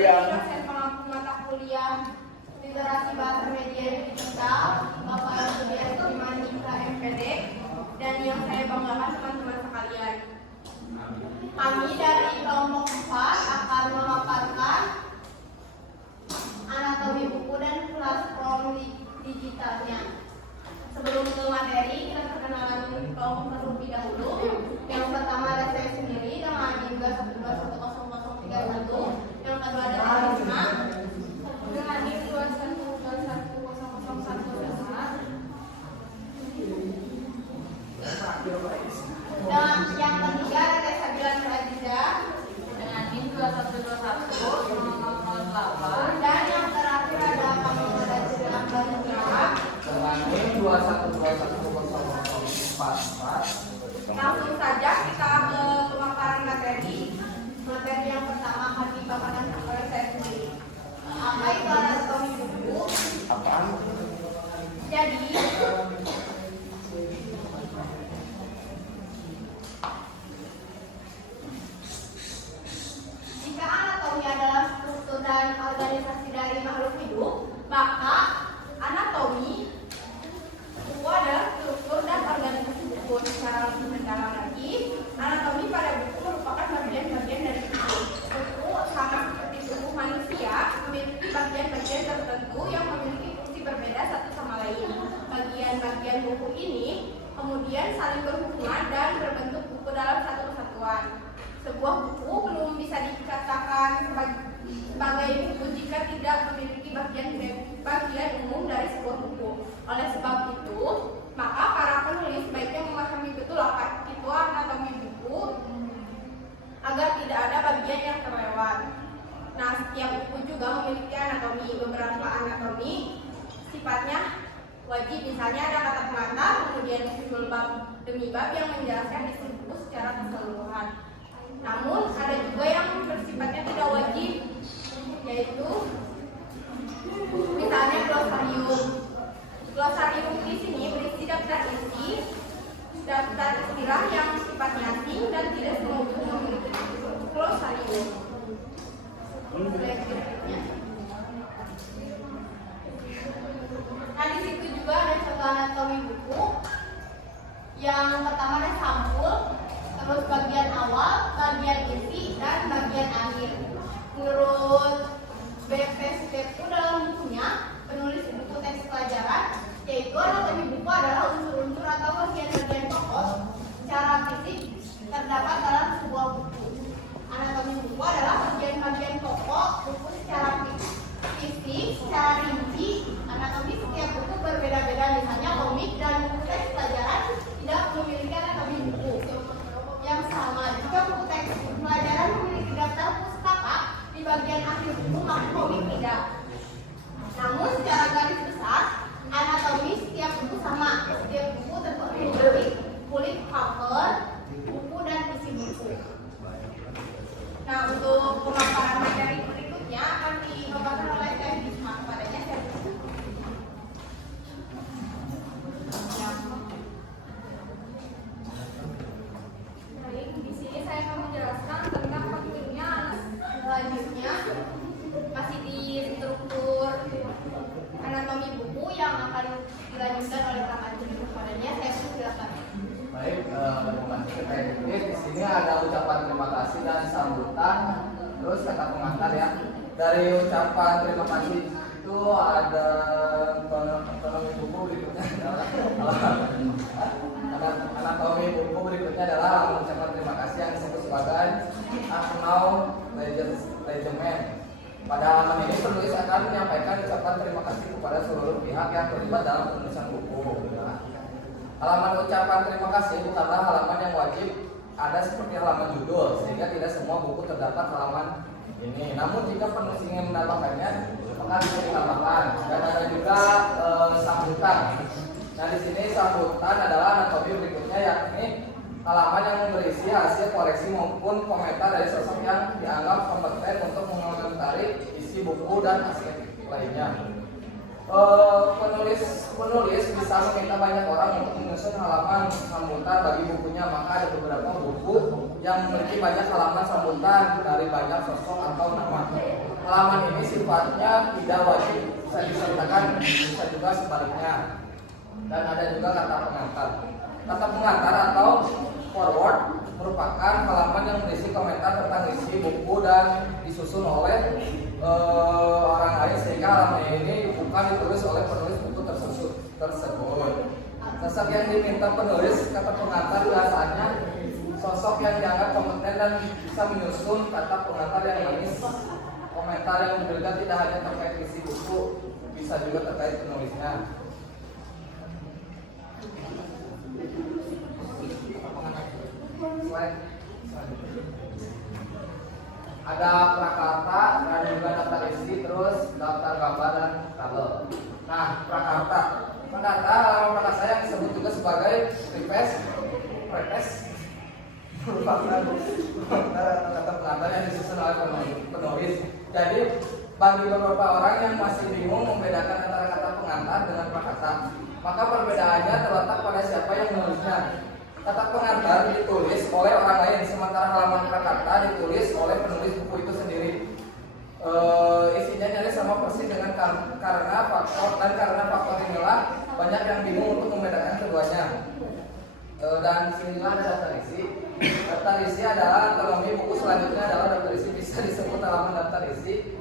dosen pengampu mata kuliah Literasi Bahasa Media Digital, Bapak Sudiarto Imanika MPD, dan yang saya banggakan teman-teman sekalian. Kami dari kelompok 4 akan memaparkan anatomi buku dan platform digitalnya. Sebelum ke materi, kita perkenalan kelompok terlebih dahulu. Yang pertama ada saya sendiri dengan NIM 212100031. Yang kedua ada saya Risma dengan NIM 2121001. Dan yang ketiga ada saya Sabila Nurajiza dengan NIM 21210008. Dan yang terakhir ada kami Nurajiza Akbar Nugraha dengan NIM 2121004. Langsung saja kita ke pemaparan materi. Materi yang pertama akan dibawakan oleh saya sendiri. Apa itu anatomi buku? Apaan? Jadi, jika anatomi adalah struktur dan organisasi dari makhluk hidup, maka anatomi buku adalah struktur dan organisasi buku. Secara lebih mendalam lagi, anatomi pada buku merupakan bagian-bagian dari buku. Buku sama seperti tubuh manusia memiliki bagian-bagian tertentu yang memiliki fungsi berbeda satu sama lain. Bagian-bagian buku ini kemudian saling berhubungan dan berbentuk buku dalam satu kesatuan. Sebuah buku belum bisa dikatakan sebagai buku jika tidak memiliki bagian umum dari sebuah buku. Oleh sebab itu, maka para penulis sebaiknya memahami betul apa itu anatomi buku agar tidak ada bagian yang terlewat. Nah, setiap buku juga memiliki anatomi. Beberapa anatomi sifatnya wajib, misalnya ada kata pengantar, kemudian judul bab demi bab yang menjelaskan isi buku secara keseluruhan. Namun ada juga yang bersifatnya tidak wajib, yaitu misalnya glosarium. Glosarium di sini berisi daftar istilah yang sifatnya asing dan tidak semua buku memiliki glosarium. Nah, di situ juga ada contoh anatomi buku. Yang pertama ada sampul, terus bagian awal, bagian isi, dan bagian akhir. Menurut BPSPU dalam bukunya, penulis buku teks pelajaran, yaitu anatomi buku adalah unsur-unsur atau bagian-bagian pokok secara fisik terdapat dalam sebuah buku. Anatomi buku adalah bagian-bagian pokok buku secara fisik, secara rinci. Anatomi setiap buku berbeda-beda, misalnya komik dan buku teks pelajaran tidak memiliki anatomi buku yang sama. Jika buku teks pelajaran memiliki daftar pustaka di bagian akhir buku, maka komik tidak. Namun secara garis besar, anatomi setiap buku sama. Setiap buku terdiri dari kulit, cover, buku, dan isi buku. Nah, untuk pemaparan materi berikutnya akan dibawakan oleh Teh Risma. Kepadanya saya baik, di sini saya akan menjelaskan tentang pentingnya selanjutnya masih di struktur anatomi buku yang akan dilanjutkan oleh Kak Anjir. Kepadanya saya silakan. Baik, terima kasih terkait ini. Di sini ada ucapan terima kasih dan sambutan, terus kata pengantar ya. Dari ucapan terima kasih itu ada anatomi buku berikutnya adalah anatomi buku berikutnya adalah ucapan terima kasih yang disebut sebagai acknowledgement. Pada halaman ini penulis akan menyampaikan ucapan terima kasih kepada seluruh pihak yang terlibat dalam penulisan buku. Halaman ucapan terima kasih bukanlah halaman yang wajib ada seperti halaman judul, sehingga tidak semua buku terdapat halaman ini. Namun jika penulis ingin menambahkannya, maka bisa ditambahkan. Dan ada juga sambutan. Nah, di sini sambutan adalah anatomi berikutnya, yakni halaman yang berisi hasil koreksi maupun komentar dari sosok yang dianggap kompeten untuk mengomentari isi buku dan aspek lainnya. Penulis bisa meminta banyak orang untuk menyusun halaman sambutan bagi bukunya, maka ada beberapa buku yang memiliki banyak halaman sambutan dari banyak sosok atau nama. halaman ini sifatnya tidak wajib, bisa disertakan, bisa juga sebaliknya. Dan ada juga kata pengantar. Kata pengantar atau forward merupakan halaman yang berisi komentar tentang isi buku dan disusun oleh orang lain, sehingga halaman ini bukan ditulis oleh penulis buku tersebut. Sosok yang diminta penulis kata pengantar biasanya sosok yang dianggap kompeten dan bisa menyusun kata pengantar yang manis. Komentar yang diberikan tidak hanya terkait isi buku, bisa juga terkait penulisnya. Ada prakarta dan juga daftar isi, terus daftar gambar dan tabel. Nah, prakarta mendata halaman prakarsa yang disebut juga sebagai preface merupakan kata pengantar yang disusun oleh penulis. Jadi bagi beberapa orang yang masih bingung membedakan antara kata pengantar dengan prakarsa, maka perbedaannya terletak pada siapa yang menulisnya. Kata pengantar ditulis oleh orang lain, sementara halaman prakarsa ditulis oleh penulis buku itu sendiri. Isinya nyaris sama persis dengan karena faktor inilah banyak yang bingung untuk membedakan keduanya. Dan sini juga ada daftar isi. Daftar isi adalah ekonomi buku selanjutnya adalah daftar isi, bisa disebut halaman daftar isi.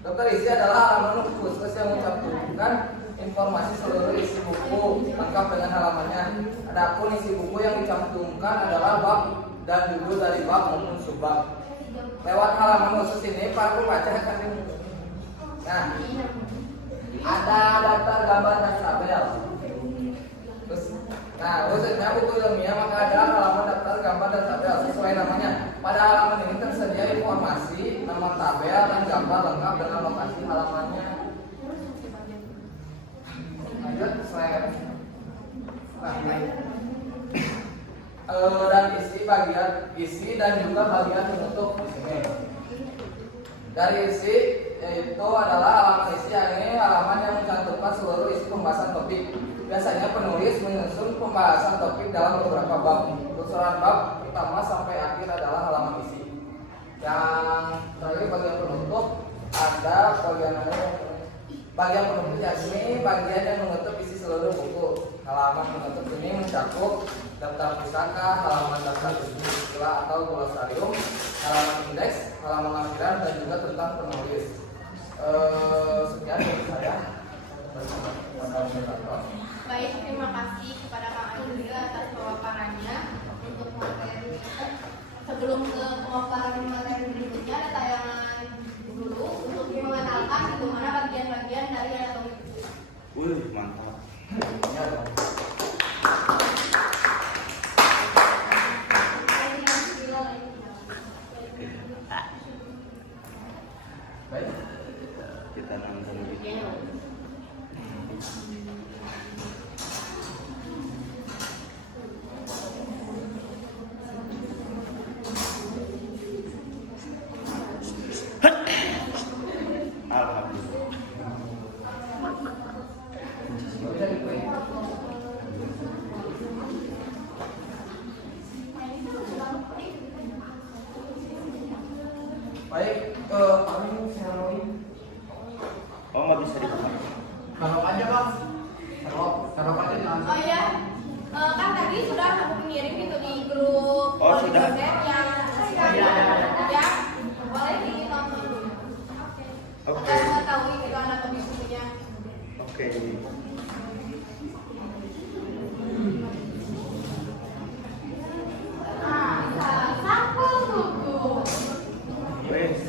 Daftar isi adalah halaman khusus yang mencantumkan informasi seluruh isi buku lengkap dengan halamannya. Adapun isi buku yang dicantumkan adalah bab dan judul dari bab maupun subbab. Lewat halaman khusus ini para pembaca akan nah, ada daftar gambar dan tabel. Nah, khususnya buku ilmiah maka ada halaman daftar gambar dan tabel sesuai namanya. Pada halaman ini tersedia informasi, nama tabel dan gambar lengkap dengan lokasi halamannya. Lanjut slide. Dan isi dan juga bagian penutup ini. Dari isi yaitu adalah halaman isi, yang ini halaman yang mencantumkan seluruh isi pembahasan topik. Biasanya penulis menyusun pembahasan topik dalam beberapa bab. Susunan bab pertama sampai akhir adalah halaman isi. Yang terakhir bagian penutup ada bagian penutup ini bagian yang menutup isi seluruh buku. Halaman penutup ini mencakup daftar pusaka, halaman daftar istilah atau glosarium, halaman indeks, halaman lampiran, dan juga tentang penulis. Sekian dari saya. Baik, terima kasih kepada Kang Andri atas pemaparannya. Untuk materi sebelum ke pemaparan materi berikutnya, ada tayangan dulu untuk mengenalkan bagaimana bagian-bagian dari anatomi buku. Mantap. Baik, Kita nonton video. Alhamdulillah. baik ke paling seroi. Oh, nggak bisa dibuka. Kalau aja bang, kalau aja langsung. Oh iya, kan tadi sudah aku mengirim itu di grup Oh, sudah. dosen yang ya, boleh ditonton dulu. Oke. Agar mengetahui itu anatomi bukunya. Oke. Nah, sampul buku. Wes.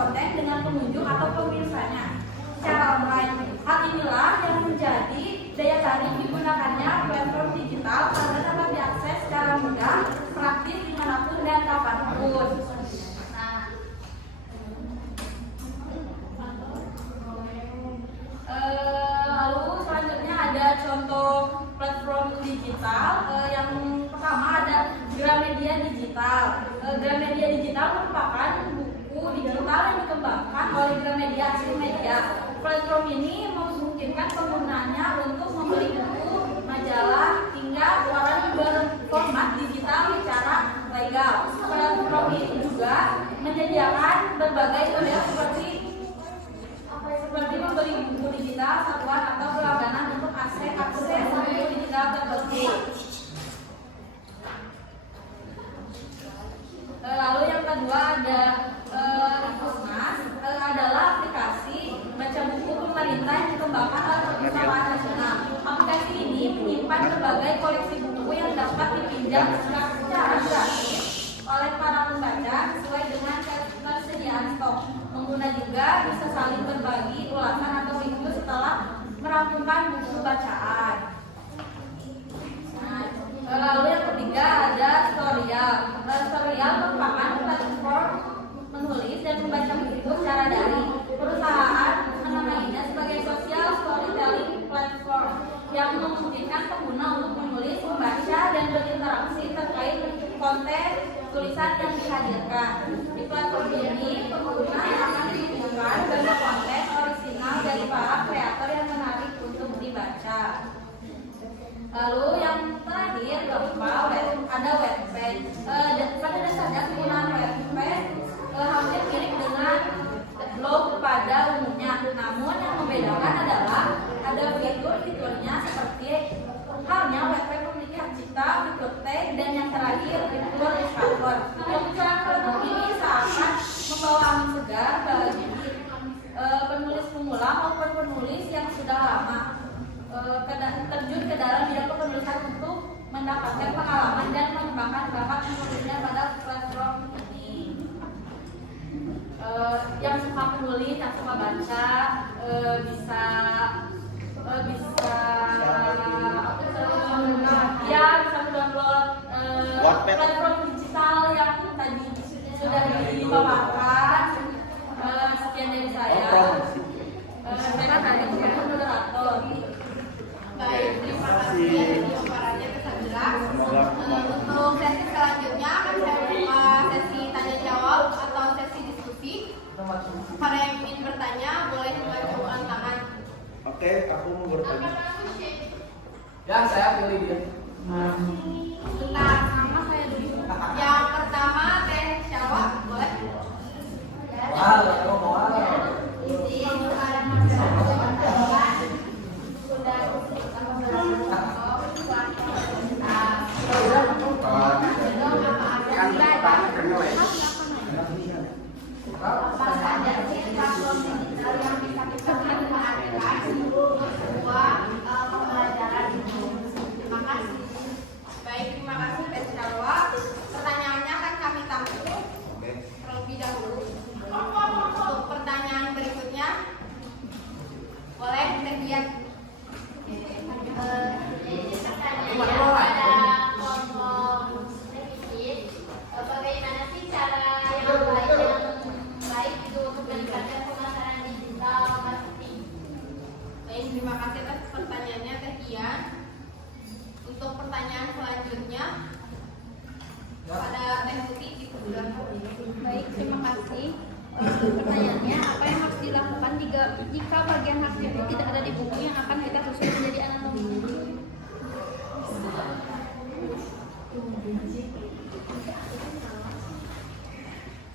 konten dengan pengunjung atau pemirsanya secara online. Hal inilah yang menjadi daya tarik digunakannya platform digital karena dapat diakses secara mudah, praktis dimanapun dan kapanpun. Lalu selanjutnya ada contoh platform digital. Yang pertama ada Gramedia Digital. Gramedia Digital merupakan buku digital yang dikembangkan oleh Gramedia Asia Media. Platform ini memungkinkan penggunanya untuk membeli buku, majalah, hingga koran berformat digital secara legal. Platform ini juga menyediakan berbagai model seperti membeli buku digital, satuan atau berlangganan untuk akses buku digital tersebut. Lalu yang kedua ada Ipusnas, adalah aplikasi baca buku pemerintah yang dikembangkan oleh Perpustakaan Nasional. Aplikasi ini menyimpan berbagai koleksi buku yang dapat dipinjam secara gratis oleh para pembaca sesuai dengan ketersediaan stok. Pengguna juga bisa saling berbagi ulasan atau review setelah merampungkan buku bacaan. Lalu yang ketiga ada Storyal. Storyal merupakan platform menulis dan membaca buku secara daring. Perusahaan menamainya sebagai social storytelling platform yang memungkinkan pengguna untuk menulis, membaca, dan berinteraksi terkait konten tulisan yang dihadirkan. Di platform ini, pengguna akan ditemukan banyak konten orisinal dari para kreator yang menarik untuk dibaca. Lalu yang terakhir ada Wattpad. Pada dasarnya penggunaan Wattpad hampir mirip dengan blog pada umumnya. Namun yang membedakan adalah ada fitur-fiturnya seperti halnya Wattpad memiliki hak cipta, fitur tag, dan yang terakhir fitur ilustrator. Pembicaraan kelompok ini seakan membawa angin segar bagi penulis pemula maupun penulis yang sudah lama terjun ke dalam bidang penulisan untuk mendapatkan pengalaman dan mengembangkan bakat menulisnya pada platform ini. Yang suka menulis, yang suka baca bisa mendownload platform digital yang tadi sudah dibawakan. Sekian dari saya. Terima kasih moderator. Baik, terima kasih jawabannya bisa jelas. Untuk sesi selanjutnya akan saya buka sesi tanya jawab atau sesi diskusi. Para yang ingin bertanya boleh mengajukan tangan. Oke, aku mau bertanya. Ya, saya pilih dia. Bentar, sama saya dulu. Yang pertama Teh Syawa, boleh? Apa saja sih platform digital yang bisa kita manfaatkan untuk sebuah pembelajaran itu? Terima kasih. Baik, terima kasih Teh Syawa. Pertanyaannya akan kami tampung terlebih dahulu. Untuk pertanyaan berikutnya, boleh Teh Dian. Pertanyaannya pada kelompok defisit, bagaimana sih cara yang baik itu untuk meningkatkan pemasaran digital marketing? Baik, terima kasih atas pertanyaannya Teh Dian. Untuk pertanyaan selanjutnya pada Teh Putih dipersilakan. Baik, terima kasih. Untuk pertanyaannya, apa yang harus dilakukan jika bagian hasil itu tidak ada di buku yang akan kita susun menjadi anatomi?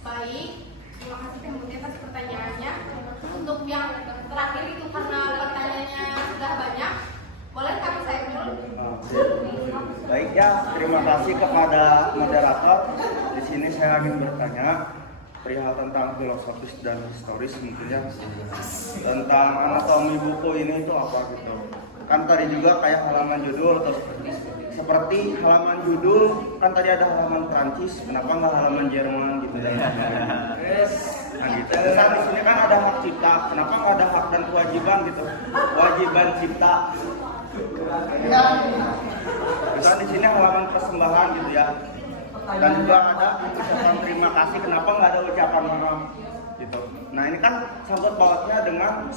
Baik, terima kasih Teh Putih atas pertanyaannya. Untuk yang terakhir itu karena pertanyaannya sudah banyak, boleh kami saya dulu? Baik ya, terima kasih kepada moderator. Di sini saya ingin bertanya, perihal tentang filosofis dan historis mungkin ya, tentang anatomi buku ini itu apa gitu. Kan tadi juga kayak halaman judul, terus seperti halaman judul kan tadi ada halaman Prancis, kenapa nggak halaman Jerman gitu dan nah gitu. Terus di sini kan ada hak cipta, kenapa nggak ada hak dan kewajiban gitu, kewajiban cipta. Misalnya di sini halaman persembahan gitu ya, dan juga ada ucapan terima kasih, kenapa nggak ada ucapan maaf gitu. Nah ini kan sangkut pautnya dengan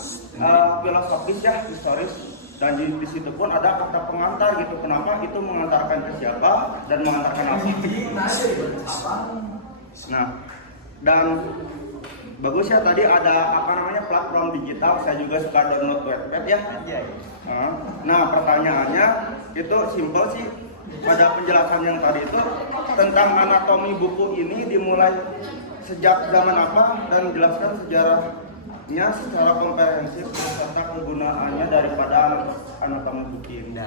filosofis ya, historis, dan di situ pun ada kata pengantar gitu, kenapa itu mengantarkan ke siapa dan mengantarkan apa. Nah dan bagus ya tadi ada apa namanya platform digital, saya juga suka download web ya. Nah pertanyaannya itu simple sih, pada penjelasan yang tadi itu tentang anatomi buku ini dimulai sejak zaman apa dan jelaskan sejarahnya secara komprehensif serta kegunaannya daripada anatomi buku ini.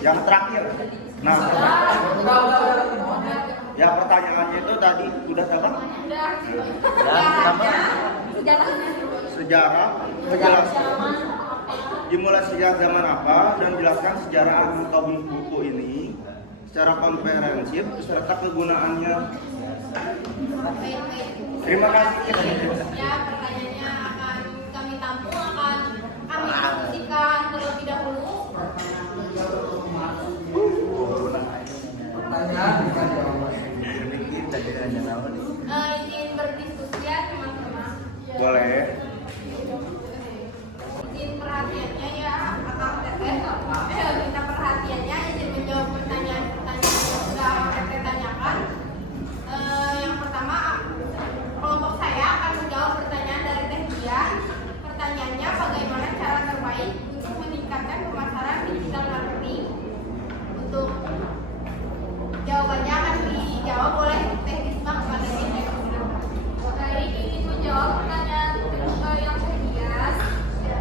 Yang terakhir, nah ya pertanyaannya itu tadi udah apa? Sejarah, menjelaskan dimulai sejak zaman apa dan jelaskan sejarah anatomi buku ini secara komprehensif serta kegunaannya. Terima kasih. Ya, pertanyaannya akan kami tampung, akan kami diskusikan terlebih dahulu. Izin berdiskusi ya teman-teman. Boleh. Izin perhatiannya ya, minta perhatiannya, izin menjawab pertanyaan-pertanyaan yang sudah Teteh tanyakan. Yang pertama, kelompok saya akan menjawab pertanyaan dari Teh Dian. Pertanyaannya, bagaimana cara terbaik untuk meningkatkan pemasaran digital marketing? Untuk jawabannya akan dijawab oleh Teh Risma kepada Teh. Baik, ingin menjawab pertanyaan yang Dian.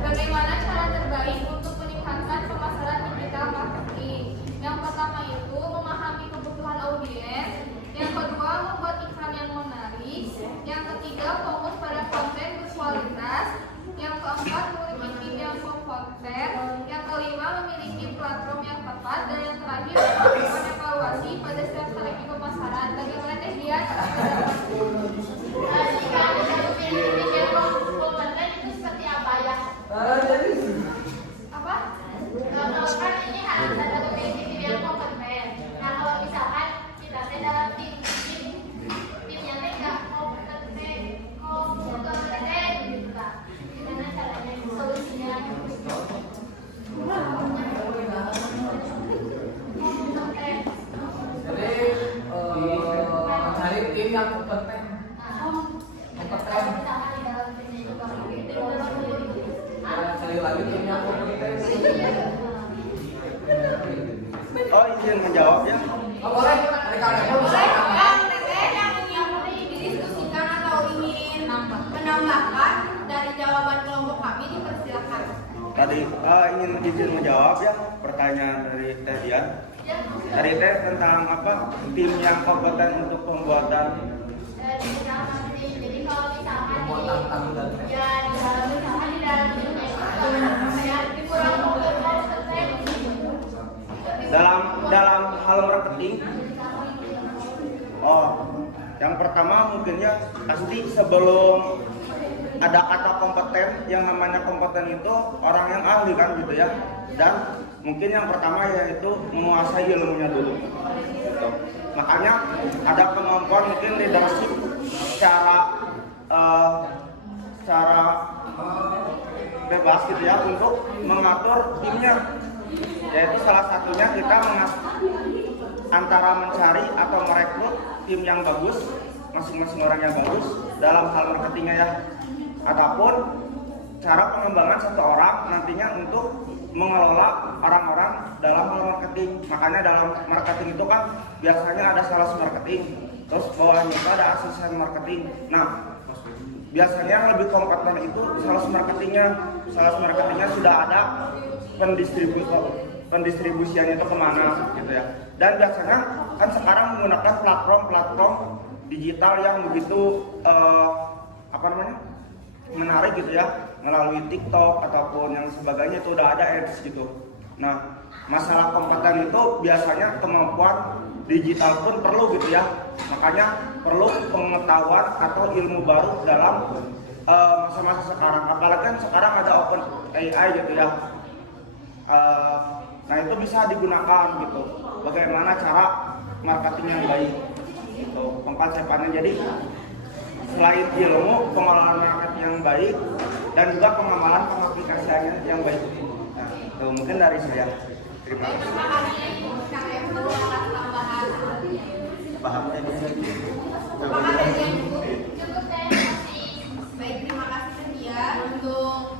Bagaimana cara terbaik untuk meningkatkan pemasaran digital marketing? Yang pertama itu memahami kebutuhan audiens. Yang kedua membuat iklan yang menarik. Yang ketiga fokus pada konten berkualitas. Yang keempat memiliki tim yang kompeten. Yang kelima memiliki platform yang tepat. Dan yang terakhir melakukan evaluasi pada setiap strategi pemasaran. Bagaimana Teh Dian? Jika Anda memiliki kompeten itu seperti apa ya? Apa? Kalau kan ini harus ada memiliki tim yang kompeten. Nah kalau misalkan kita dalam timnya nggak kompeten gitu lah. Gimana caranya solusinya? Kompeten. Jadi mencari tim yang kompeten. Kalau misalkan di dalam timnya juga Cari lagi tim yang kompeten. Oh izin menjawab ya. Oh, boleh. Mereka ada Boleh, yang Teteh yang ingin didiskusikan atau ingin menambahkan dari jawaban kelompok kami dipersilakan. Tadi ingin izin menjawab ya pertanyaan dari Teh Dian. Dari Teh tentang apa tim yang kompeten untuk pembuatan. digital marketing. Jadi kalau misalkan Pembuatan ya di dalam ya dikurang kompeten Dalam hal marketing. Oh, yang pertama mungkin ya pasti sebelum ada kata kompeten, yang namanya kompeten itu orang yang ahli kan gitu ya. Dan mungkin yang pertama yaitu menguasai ilmunya dulu. Gitu. Makanya ada kemampuan mungkin leadership secara bebas gitu ya untuk mengatur timnya. Yaitu salah satunya kita antara mencari atau merekrut tim yang bagus, masing-masing orang yang bagus dalam hal marketingnya ya. Adapun cara pengembangan satu orang nantinya untuk mengelola orang-orang dalam hal marketing. Makanya dalam marketing itu kan biasanya ada sales marketing, terus bawahnya itu ada asisten marketing. Nah, biasanya yang lebih kompeten itu sales marketingnya. Sales marketingnya sudah ada pendistribusiannya itu kemana gitu ya. Dan biasanya kan sekarang menggunakan platform digital yang begitu menarik gitu ya, melalui TikTok ataupun yang sebagainya itu udah ada ads gitu. Nah, masalah kompeten itu biasanya kemampuan digital pun perlu gitu ya. Makanya perlu pengetahuan atau ilmu baru dalam masa-masa sekarang. Apalagi kan sekarang ada Open AI gitu ya. Nah itu bisa digunakan gitu. Bagaimana cara marketing yang baik gitu, pengkonsepannya. Jadi selain ilmu, pengelolaan market yang baik dan juga pengamalan pengaplikasiannya yang baik. Nah itu mungkin dari saya. Terima kasih. Terima kasih Kang Ebro atas tambahan. Pahamnya bisa. Apakah dari yang cukup? Cukup saya masih. Baik, terima kasih setia untuk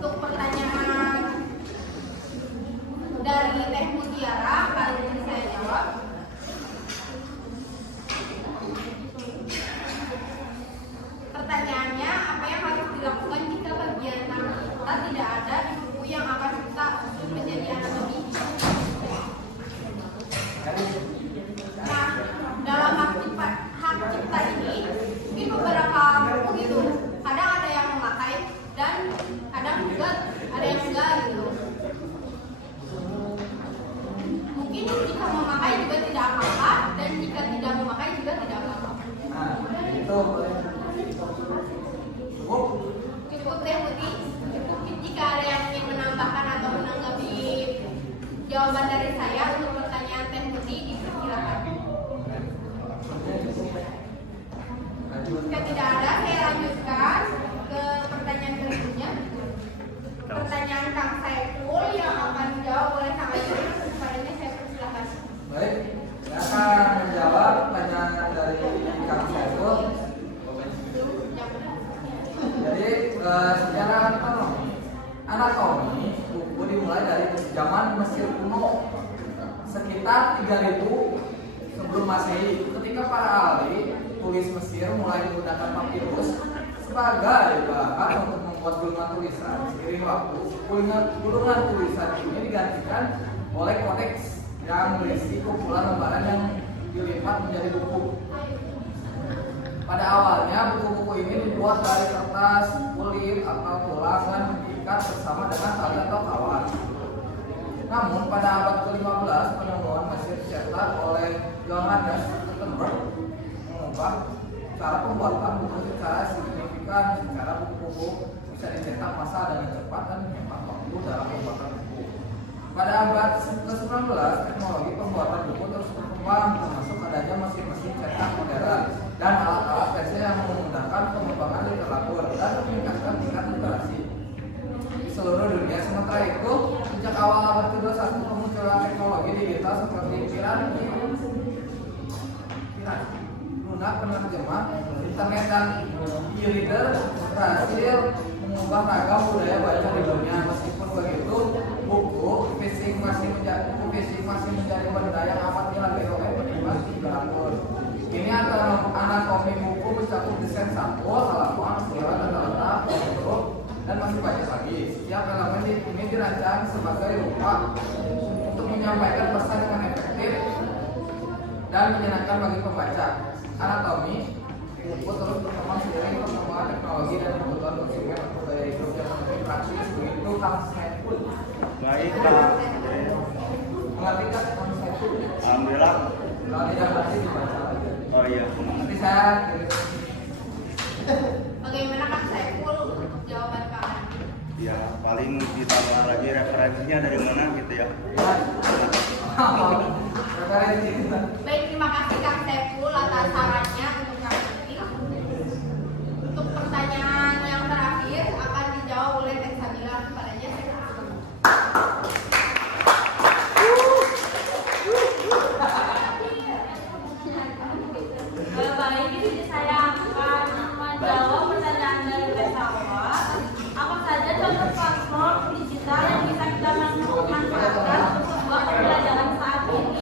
pertanyaan dari Teh Mutiara. Kali ini saya jawab. Pertanyaannya, apa yang harus dilakukan jika bagian tangan kita tidak ada di buku yang akan kita susun menjadi anatomi? Nah, dalam hak cipta ini, mungkin beberapa buku gitu, kadang ada yang memakai dan kadang juga ada yang enggak gitu. Mungkin jika memakai juga tidak apa-apa, dan jika tidak memakai juga tidak apa-apa. Nah, itu boleh. Cukup. Cukup Teh Muti. Cukup jika ada yang ingin menambahkan atau menanggapi jawaban dari saya untuk pertanyaan Teh Muti, dipersilakan. Jika tidak ada, saya lanjutkan ke pertanyaan berikutnya. Pertanyaan Kang Saiful yang akan dijawab oleh Kang Ajun. Kepadanya saya persilakan. Baik, saya akan menjawab pertanyaan dari Kang Saiful. Jadi secara anatomi buku dimulai dari zaman Mesir kuno sekitar 3000 sebelum Masehi, ketika para ahli tulis Mesir mulai menggunakan papirus sebagai bahan untuk membuat gulungan tulisan. Seiring waktu, gulungan tulisan ini digantikan oleh kodeks yang berisi kumpulan lembaran yang dilipat menjadi buku. Pada awalnya buku-buku ini dibuat dari kertas, kulit, atau tulang dan diikat bersama dengan tali atau kawat. Namun pada abad ke-15 penemuan Mesir dicetak oleh Johannes Gutenberg mengubah cara pembuatan buku secara signifikan. Secara buku-buku bisa dicetak massal dengan cepat dan menghemat waktu dalam pembuatan buku. Pada abad ke-19 teknologi pembuatan buku terus berkembang, termasuk adanya mesin-mesin cetak modern dan alat-alat PC yang memudahkan pengembangan literatur dan meningkatkan tingkat literasi di seluruh dunia. Sementara itu, sejak awal abad ke-21 kemunculan teknologi digital seperti piranti, lunak penerjemah, internet dan e-reader berhasil mengubah ragam budaya baca di dunia. Meskipun begitu, buku fisik masih menjadi benda yang amat dihargai oleh penikmat literatur. Ini antara anatomi buku mencakup desain sampul, halaman, sila, tata-tata, huruf, dan masih banyak lagi. Setiap elemen ini dirancang sebagai rupa untuk menyampaikan pesan dengan efektif dan menyenangkan bagi pembaca. Anatomi buku terus berkembang seiring perkembangan teknologi dan kebutuhan konsumen untuk gaya hidup yang lebih praktis. Begitu Kang Saiful. Baik, Kang. Mengerti Kang Saiful? Alhamdulillah. Kalau tidak berarti dibaca lagi. Oh iya. Nanti saya Bagaimana Kang Saiful untuk jawaban Kang Ajun? Ya paling ditambah lagi referensinya dari mana gitu ya. Baik, terima kasih Kang Saiful atas sarannya untuk Kang Ajun. Untuk pertanyaan yang terakhir akan dijawab oleh Teh Sabila. Kepadanya saya persilakan. Baik, di sini saya akan menjawab pertanyaan dari Teh Sawa. Apa saja contoh